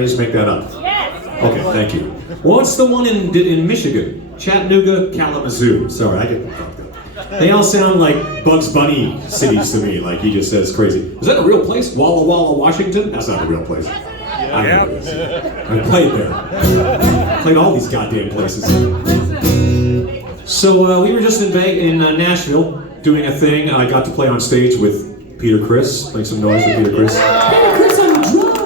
Just make that up. Yes. Okay, thank you. What's the one in Michigan? Chattanooga, Kalamazoo. Sorry, I get fucked up. They all sound like Bugs Bunny cities to me, like he just says crazy. Is that a real place? Walla Walla, Washington? That's not a real place. I played there. Played all these goddamn places. So we were just in Nashville doing a thing. I got to play on stage with Peter Criss. Make some noise with Peter Criss. Peter Criss on the drums!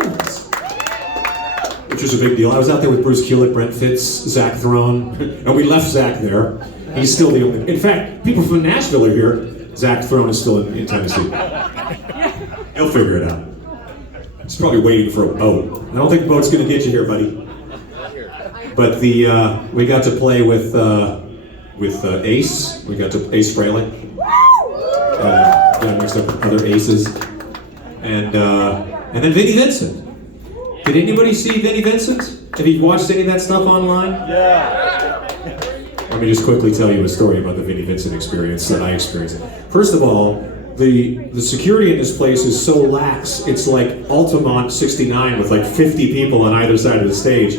Which was a big deal. I was out there with Bruce Kulick, Brent Fitz, Zach Throne, and we left Zach there. He's still the only... In fact, people from Nashville are here. Zach Throne is still in Tennessee. He'll figure it out. He's probably waiting for a boat. I don't think the boat's gonna get you here, buddy. But we got to play with Ace. We got to Ace Frehley. Mixed up with other aces. And then Vinnie Vincent. Did anybody see Vinnie Vincent? Have you watched any of that stuff online? Yeah. Let me just quickly tell you a story about the Vinnie Vincent experience that I experienced. First of all, the security in this place is so lax. It's like Altamont 69 with like 50 people on either side of the stage.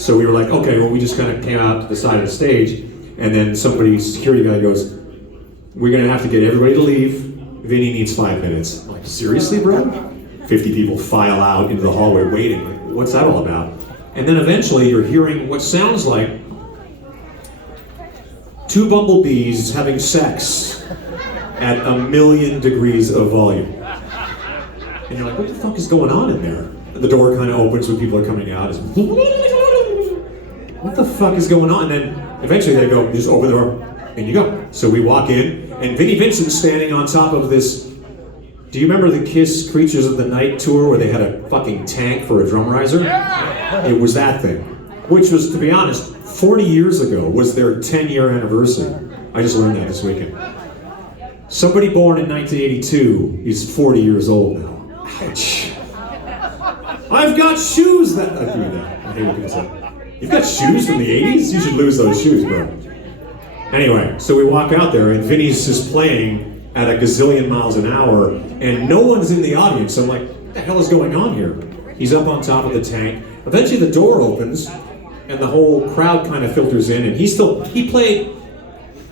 So we were like, okay, well, we just kind of came out to the side of the stage, and then security guy goes, we're gonna have to get everybody to leave. Vinny needs 5 minutes. I'm like, seriously, bro? 50 people file out into the hallway waiting. Like, what's that all about? And then eventually you're hearing what sounds like two bumblebees having sex at 1,000,000 degrees of volume. And you're like, what the fuck is going on in there? And the door kind of opens when people are coming out. It's, what the fuck is going on? And then eventually they go, just open the door, and you go. So we walk in, and Vinnie Vincent's standing on top of this. Do you remember the Kiss Creatures of the Night tour where they had a fucking tank for a drum riser? Yeah. It was that thing. Which was, to be honest, 40 years ago was their 10-year anniversary. I just learned that this weekend. Somebody born in 1982 is 40 years old now. Ouch. I've got shoes that... I do that. I hate what people say. You've got shoes from the 80s? You should lose those shoes, bro. Anyway, so we walk out there and Vinny's just playing at a gazillion miles an hour and no one's in the audience. So I'm like, what the hell is going on here? He's up on top of the tank. Eventually the door opens and the whole crowd kind of filters in and he played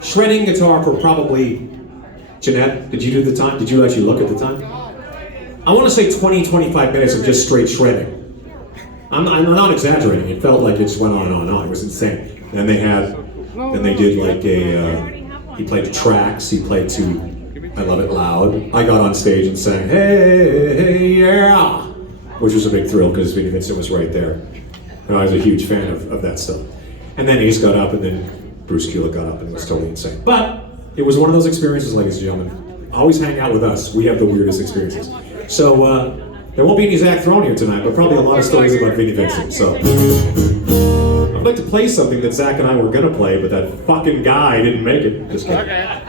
shredding guitar for probably, Jeanette, did you do the time? Did you actually look at the time? I want to say 20-25 minutes of just straight shredding. I'm not exaggerating. It felt like it just went on and on and on. It was insane. And then they did like he played to tracks. He played to I Love It Loud. I got on stage and sang, hey, hey, yeah, which was a big thrill because Vinnie Vincent was right there. And I was a huge fan of that stuff. And then Ace got up and then Bruce Kulick got up and it was totally insane. But it was one of those experiences, ladies and gentlemen. Always hang out with us. We have the weirdest experiences. So, there won't be any Zach Throne here tonight, but probably a lot of stories about Vinnie Vincent. So I'd like to play something that Zach and I were gonna play, but that fucking guy didn't make it. Just kidding. Okay.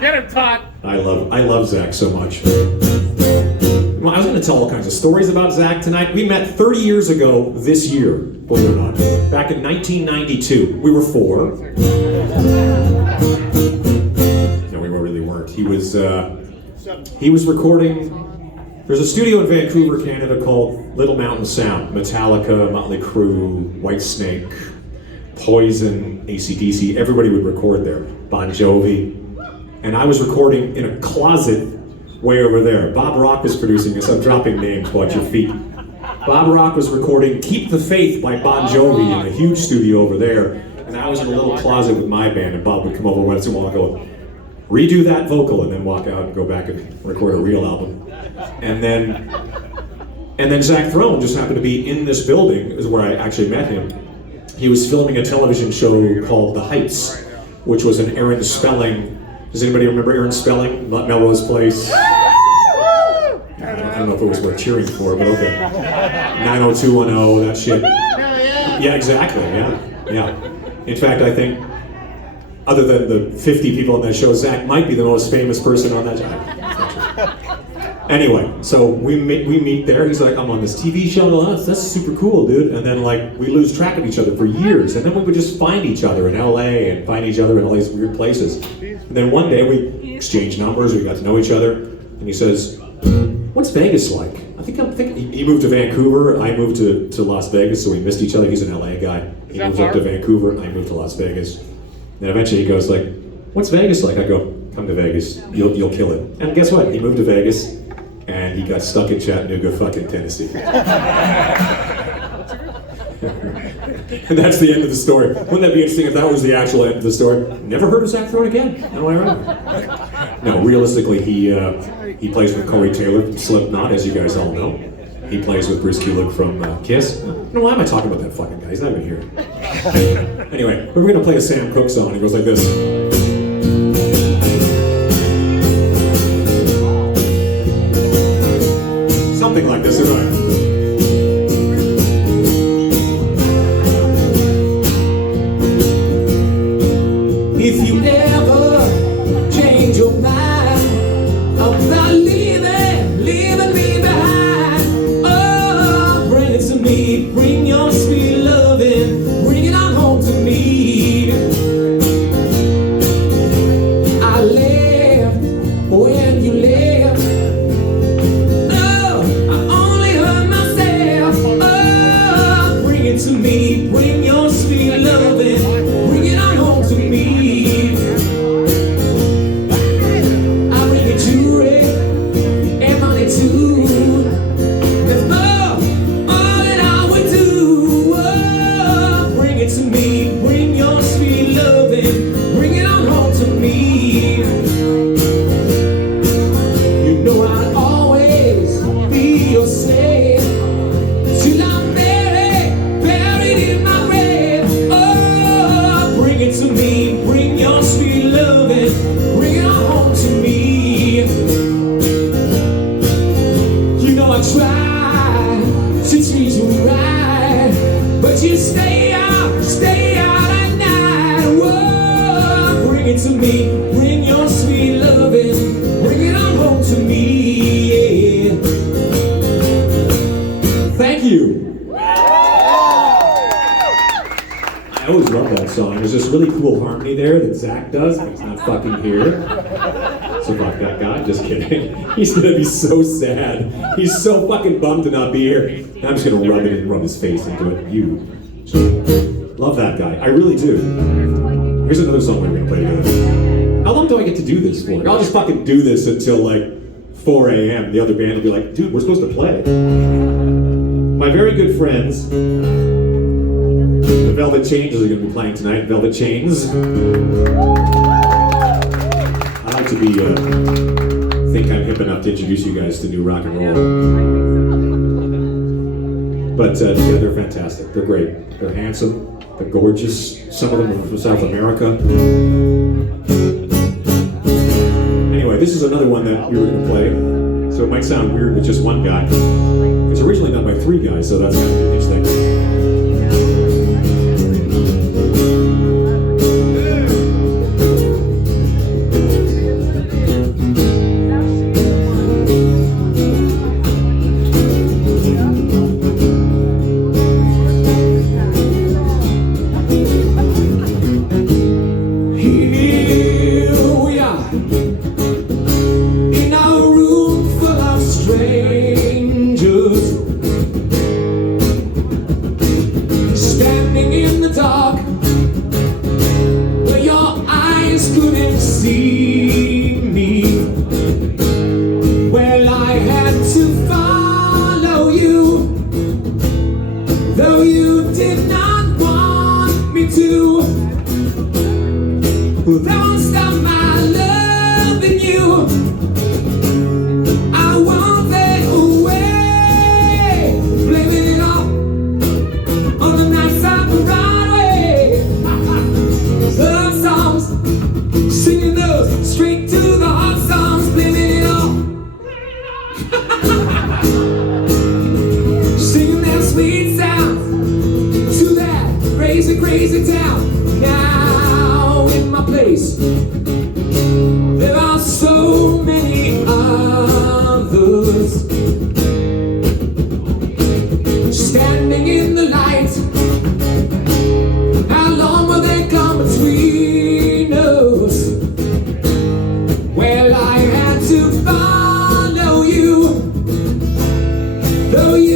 Get him, Todd. I love Zach so much. Well, I was gonna tell all kinds of stories about Zach tonight. We met 30 years ago this year, believe it or not. Back in 1992. We were 4. No, we really weren't. He was recording. There's a studio in Vancouver, Canada called Little Mountain Sound. Metallica, Motley Crue, Whitesnake, Poison, AC/DC, everybody would record there. Bon Jovi. And I was recording in a closet way over there. Bob Rock was producing this. I'm dropping names, watch your feet. Bob Rock was recording Keep the Faith by Bon Jovi in a huge studio over there. And I was in a little closet with my band, and Bob would come over once in a while and go, redo that vocal, and then walk out and go back and record a real album. And then Zach Throne just happened to be in this building, is where I actually met him. He was filming a television show called The Heights, which was an Aaron Spelling. Does anybody remember Aaron Spelling? Melrose Place. I don't know if it was worth cheering for, but okay. 90210, that shit. Yeah, exactly, yeah. In fact, I think, other than the 50 people on that show, Zach might be the most famous person on that show. Anyway, so we meet there. He's like, I'm on this TV show. That's super cool, dude. And then like we lose track of each other for years. And then we would just find each other in LA and find each other in all these weird places. And then one day we exchanged numbers. We got to know each other. And he says, "What's Vegas like?" I think he moved to Vancouver. I moved to Las Vegas, so we missed each other. He's an LA guy. He that moved up far? to Vancouver. I moved to Las Vegas. And eventually he goes like, "What's Vegas like?" I go, "Come to Vegas. You'll kill it." And guess what? He moved to Vegas, and he got stuck in Chattanooga, fucking Tennessee. And that's the end of the story. Wouldn't that be interesting if that was the actual end of the story? Never heard of Zach Throat again. No, I remember. No, realistically, he plays with Corey Taylor from Slipknot, as you guys all know. He plays with Bruce Kulick from Kiss. No, why am I talking about that fucking guy? He's not even here. Anyway, we're gonna play a Sam Cooke song. It goes like this. Something like this, right? If you ever change your mind about leaving me behind, oh, bring it to me, bring your sweet loving, bring it on home to me. I left when you left. No, I only hurt myself. Oh, bring it to me, bring your sweet loving, bring it on home to me. To me, bring your sweet loving, bring it on home to me, yeah. Thank you. I always love that song. There's this really cool harmony there that Zach does, but he's not fucking here. So fuck that guy, just kidding. He's gonna be so sad. He's so fucking bummed to not be here. And I'm just gonna rub it and rub his face into it. You. Love that guy, I really do. Here's another song we're gonna play together. How long do I get to do this for? I'll just fucking do this until like 4 a.m. The other band will be like, dude, we're supposed to play. My very good friends, the Velvet Chains, are gonna be playing tonight. Velvet Chains. I like to be, think I'm hip enough to introduce you guys to new rock and roll. But yeah, they're fantastic. They're great. They're handsome. They're gorgeous. Some of them are from South America. Anyway, this is another one that we were going to play. So it might sound weird with just one guy. It's originally done by 3 guys, so that's kind of interesting. Don't stop my loving you. I won't fade away. Blaming it all on the nights on Broadway. Love songs, singing those straight to the heart songs. Blaming it all. Singing that sweet sound to that crazy, crazy town. Now in my place, there are so many others standing in the light. How long will they come between us? Well, I had to follow you, though you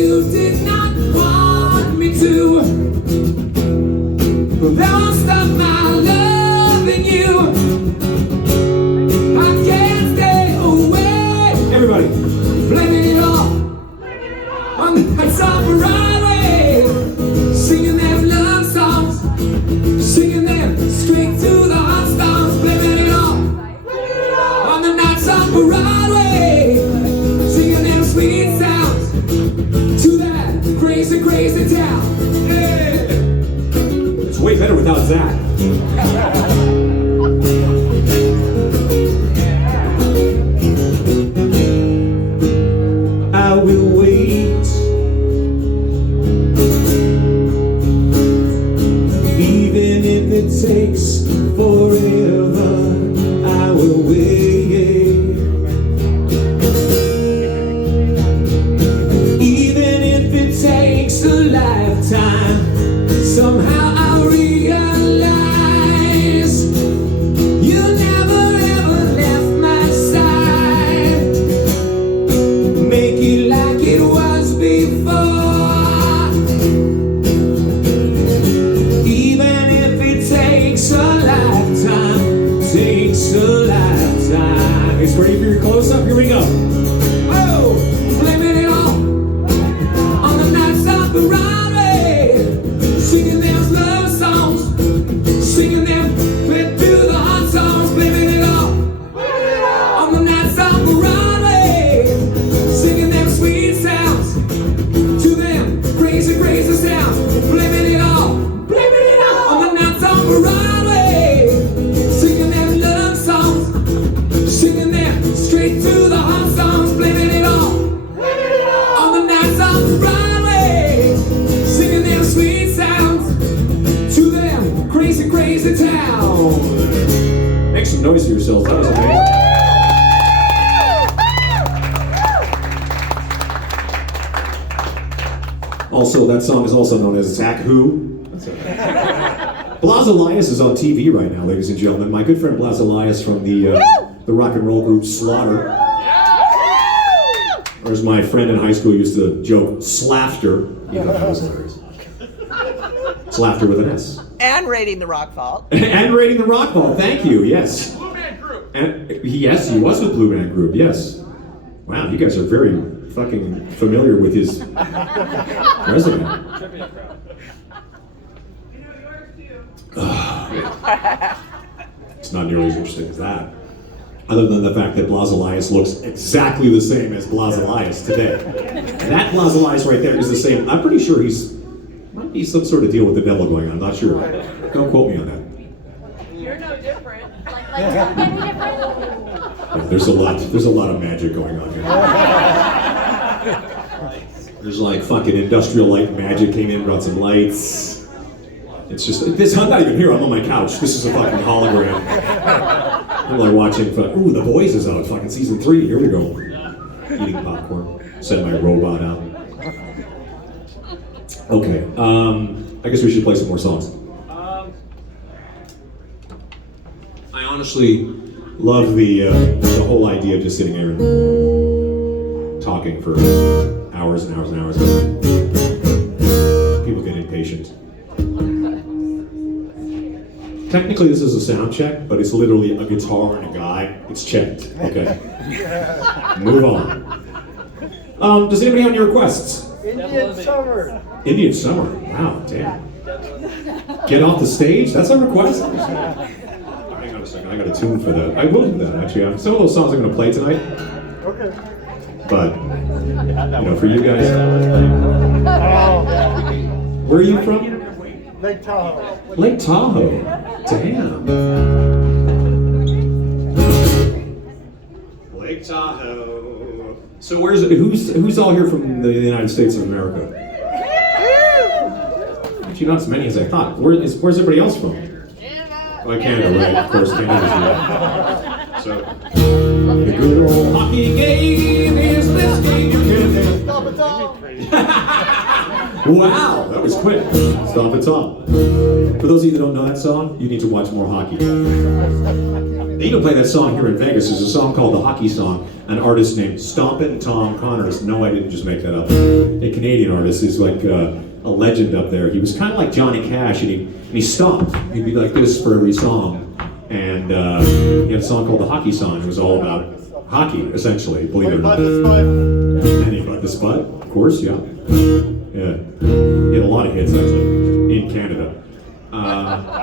crazy town. Yeah. It's way better without Zach. I will wait, even if it takes forever. I will wait, even if it takes a lifetime. Somehow I realize you never ever left my side. Make it like it was before, even if it takes a lifetime. Takes a lifetime. It's ready for your close-up. Here we go. Oh, blaming it all on the nights of the runway, singing those love songs, singing them to the hot songs, blaming it all on the nights of the runway, singing them sweet sounds to them crazy, crazy sounds, blaming it all on the nights of the runway, singing them love songs, singing them straight to the hot songs, blaming it all on the nights of the runway, singing them sweet sounds to them crazy, crazy town. Make some noise for yourselves. That was amazing. Also, that song is also known as Zach Who. Blas Elias is on TV right now, ladies and gentlemen. My good friend Blas Elias from the rock and roll group Slaughter. Or as my friend in high school used to joke, Slafter. You thought that was hilarious. Slafter with an S. And Raiding the Rock Vault. And Raiding the Rock Vault, thank you, yes. Blue Man Group. And yes, he was with Blue Man Group, yes. Wow, you guys are very fucking familiar with his resume. It's not nearly as interesting as that. Other than the fact that Blas Elias looks exactly the same as Blas Elias today. That Blas Elias right there is the same. I'm pretty sure might be some sort of deal with the devil going on. I'm not sure. Don't quote me on that. You're no different. Yeah, there's a lot of magic going on here. There's like fucking industrial light magic came in, brought some lights. It's just this. I'm not even here. I'm on my couch. This is a fucking hologram. I'm like watching. Ooh, The Boys is out. Fucking season 3. Here we go. Eating popcorn. Send my robot out. Okay. I guess we should play some more songs. I honestly love the whole idea of just sitting there and talking for hours and hours and hours. People get impatient. Technically, this is a sound check, but it's literally a guitar and a guy. It's checked. Okay. Move on. Does anybody have any requests? Indian Summer. Indian Summer. Wow, damn. Get off the stage? That's a request? Hang on a second. I got a tune for that. I will do that, actually. Some of those songs I'm going to play tonight. Okay. But, for you guys. Where are you from? Lake Tahoe. Lake Tahoe. Damn. Lake Tahoe. So who's all here from the United States of America? Actually, not as many as I thought. Where's everybody else from? Canada. Oh, Canada, right? Of course, Canada's here. So, the good old hockey game is this game you can. Stop it, Tom. Wow, that was quick. Stop it, Tom. For those of you that don't know that song, you need to watch more hockey. They even play that song here in Vegas. There's a song called The Hockey Song. An artist named Stompin' Tom Connors. No, I didn't just make that up. A Canadian artist is like a legend up there. He was kind of like Johnny Cash, and he stomped. He'd be like this for every song. And he had a song called The Hockey Song. It was all about hockey, essentially, believe it or not. And he brought the spud, of course, yeah. Yeah. He had a lot of hits, actually, in Canada.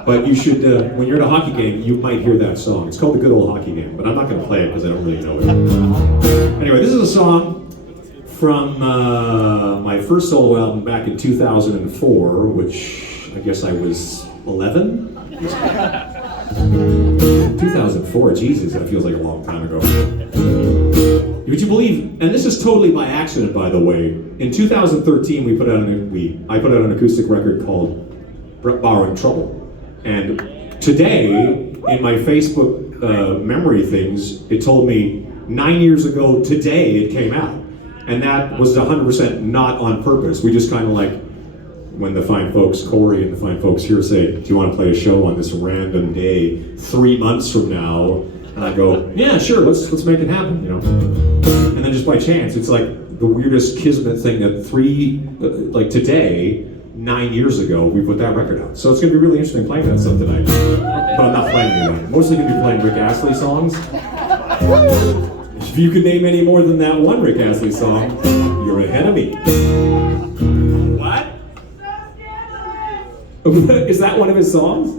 But you should, when you're at a hockey game, you might hear that song. It's called The Good Old Hockey Game, but I'm not going to play it because I don't really know it. Anyway, this is a song from my first solo album back in 2004, which I guess I was 11? 2004, Jesus, that feels like a long time ago. Would you believe, and this is totally by accident, by the way, in 2013 I put out an acoustic record called Borrowing Trouble. And today, in my Facebook memory things, it told me 9 years ago today it came out. And that was 100% not on purpose. We just kind of like, when the fine folks, Corey and the fine folks here say, do you want to play a show on this random day 3 months from now? And I go, yeah, sure, let's make it happen, you know? And then just by chance, it's like the weirdest kismet thing that today, 9 years ago, we put that record out. So it's going to be really interesting playing that stuff tonight. But I'm not playing that. I'm mostly going to be playing Rick Astley songs. If you could name any more than that one Rick Astley song, you're ahead of me. What? Is that one of his songs?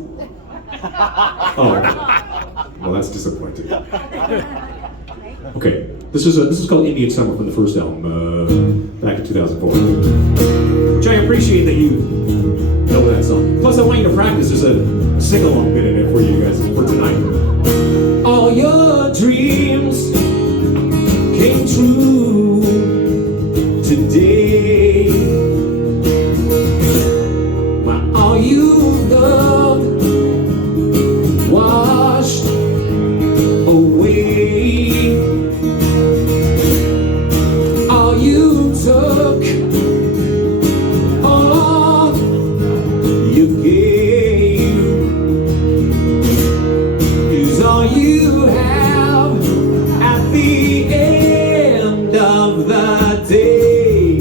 Oh, well, that's disappointing. Okay, this is called Indian Summer from the first album, back in 2004. Which I appreciate that you know that song. Plus, I want you to practice. There's a sing-along bit in it for you guys for tonight. All your dreams came true today. While all you loved washed away. All you took, all you gave, is all you have at the end of the day.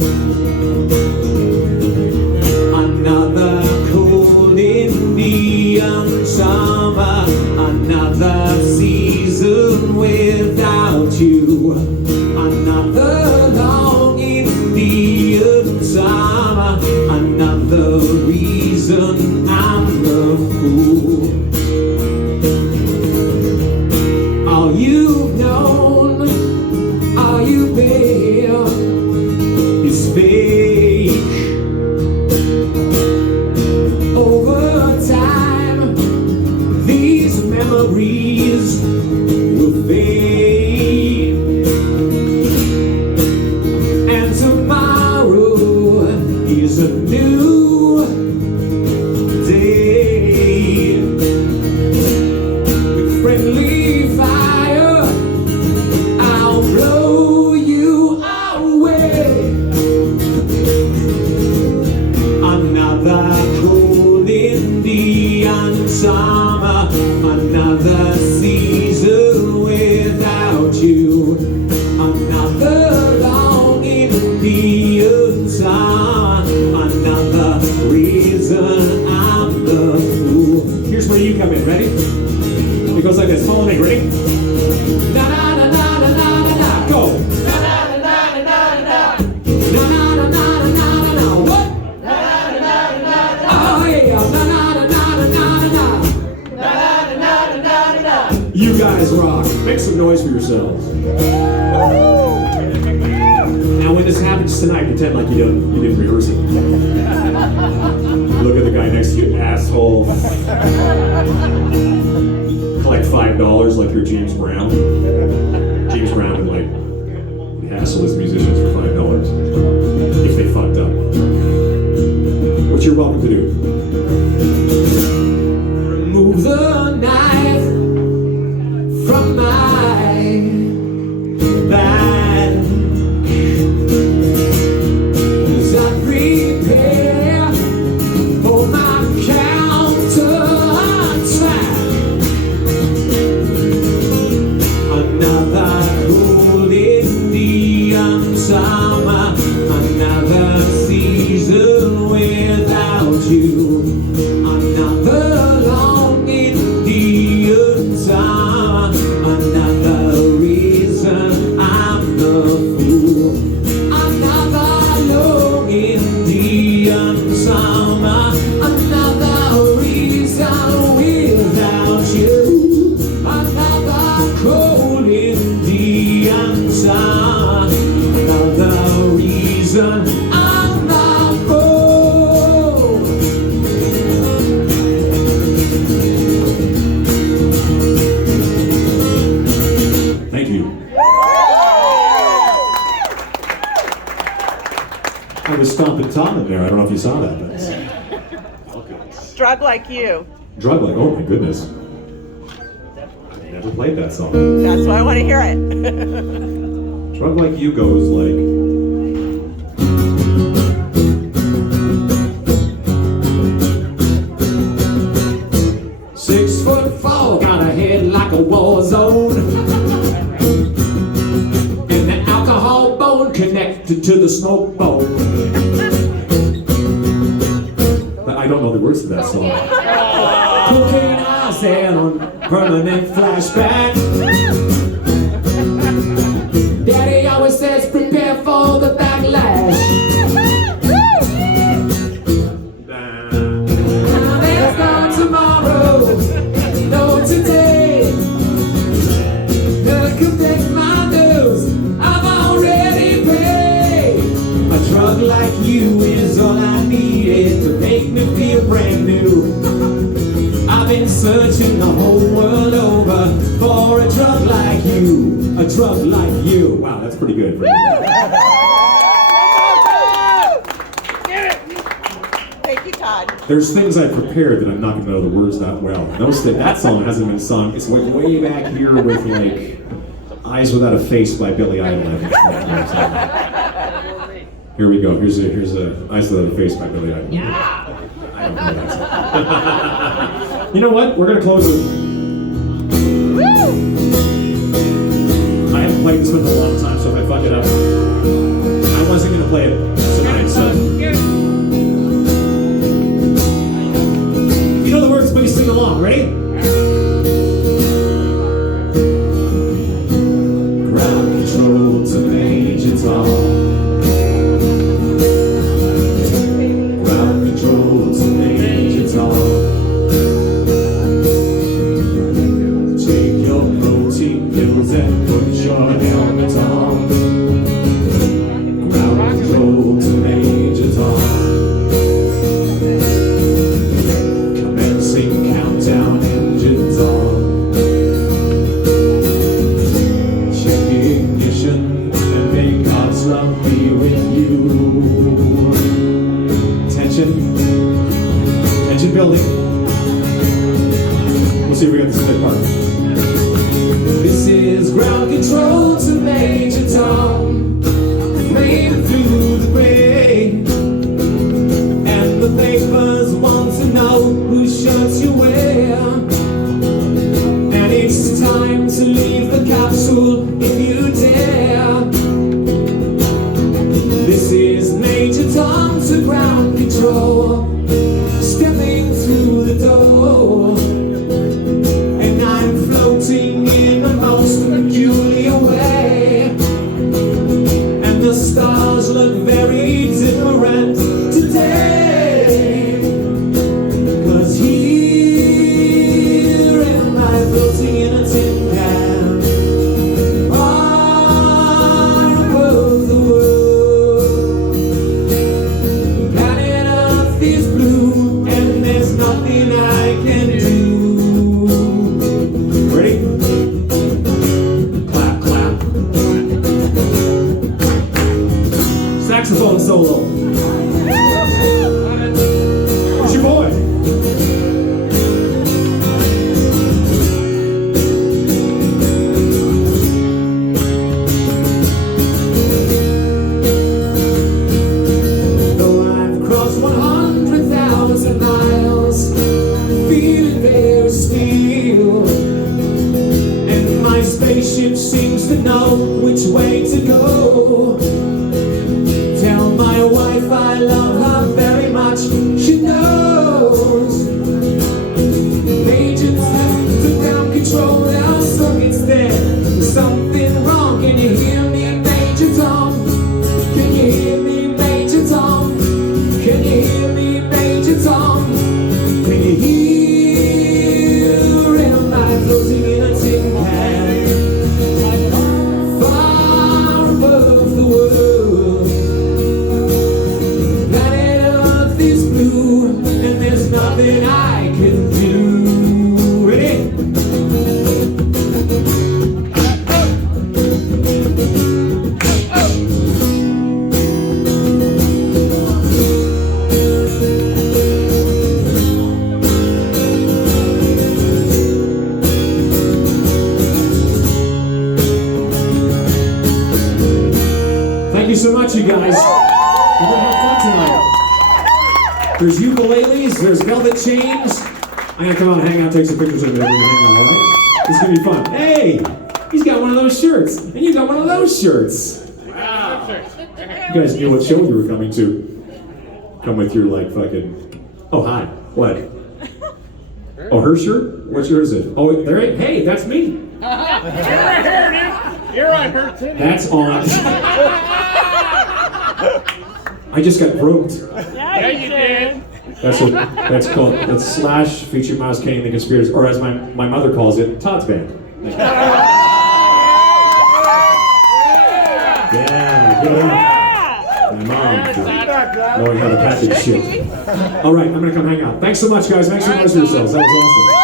Another cold Indian summer, another season without you, another long Indian summer, another reason I'm the fool. All you've known, all you bear is fake. Over time, these memories will fade, and tomorrow is a new day. With friendly fire, I'll blow you away. Another cold Indian summer, another season without you, another long Indian summer, another reason I'm the fool. Here's where you come in, ready? It goes like this, follow me, ready? Na na na na na na na na, go! Na na na na na na na, na na na na na na na, what? Na na na na na, oh yeah, na na na na na na na, na na na na. You guys rock. Make some noise for yourselves. Now, when this happens tonight, pretend like you didn't rehearse it. Look at the guy next to you, asshole. Collect $5 like you're James Brown. James Brown would like hassle his musicians for $5 if they fucked up. What you're welcome to do. Remove the knife from my back, 'cause I prepare for my counterattack. Another cold Indian summer, another season without you, another long Indian summer, another reason I'm the fool. Another long Indian summer, another reason without you, another cold Indian summer, another know if you saw that. Okay. Drug like you. Drug like, oh my goodness. I've never played that song. That's why I want to hear it. Drug Like You goes like... 6'4", got a head like a war zone. And the alcohol bone connected to the smoke bone. But I don't know the words to that song. Cocaine eyes and on permanent flashback. Daddy always says prepare for the backlash. Now there's no tomorrow, no today. To convict my dues, I've already paid. A drug like you is all I needed to make me feel brand new. I've been searching the whole world over for a drug like you. A drug like you. Wow, that's pretty good. Thank you, Todd. There's things I prepared that I'm not going to know the words that well. Notice that song hasn't been sung. It's like way back here with like Eyes Without a Face by Billy Idol. Here we go. Here's a Eyes Without a Face by Billy Idol. Yeah. I don't know that song. You know what? We're going to close with... I haven't played this one in a long time, so if I fuck it up, I wasn't going to play it tonight, so... You know the words, please sing along. Ready? Ground control to Major Tom. Ground control to Major Tom. Take your protein pills and put your helmet on. Ground control to Major Tom. Commencing countdown, engines on. Check the ignition and may God's love be with you. Tension building. We'll see if we got this good part. This is ground control to Major Tom. Made it through the grave. And the papers want to know whose shirts you wear. And it's time to leave the capsule if you dare. This is Major Tom to ground control. Stepping through the door. And I'm floating in the most peculiar way. And the stars look very different today. 'Cause here am I floating in a tin can, far above the world. Planet Earth is blue, and there's nothing I can do. Ready? Clap, clap. Saxophone solo. It's your boy. Though I've crossed 100,000 miles, feeling very still, and my spaceship seems to know which way to go. Tell my wife I love her very much. She knows. Agents have to ground control our circuits there. There's something wrong. Can you hear me, Major Tom? Can you hear me, Major Tom? Can you hear me, Major Tom? Can you hear him? I'm floating in a tin can, far above the world. Planet Earth is blue, and there's nothing I can do. Ready? so much, you guys. We're gonna have fun tonight. There's ukuleles, there's velvet chains. I'm gonna come out and hang out, take some pictures of it, and hang out, all right? It's gonna be fun. Hey, he's got one of those shirts, and you got one of those shirts. Wow. You guys knew what show you were coming to. Come with your like fucking. Oh hi. What? Oh, her shirt? What shirt is it? Oh, there. Hey, that's me. You're on her too. That's on. I just got groped. Yeah, you did. That's called Slash featuring Miles Kane and the Conspirators, or as my mother calls it, Todd's Band. Yeah, give it up. My mom for knowing how to package shit. All right, I'm gonna come hang out. Thanks so much, guys. Make some noise for yourselves. That was awesome.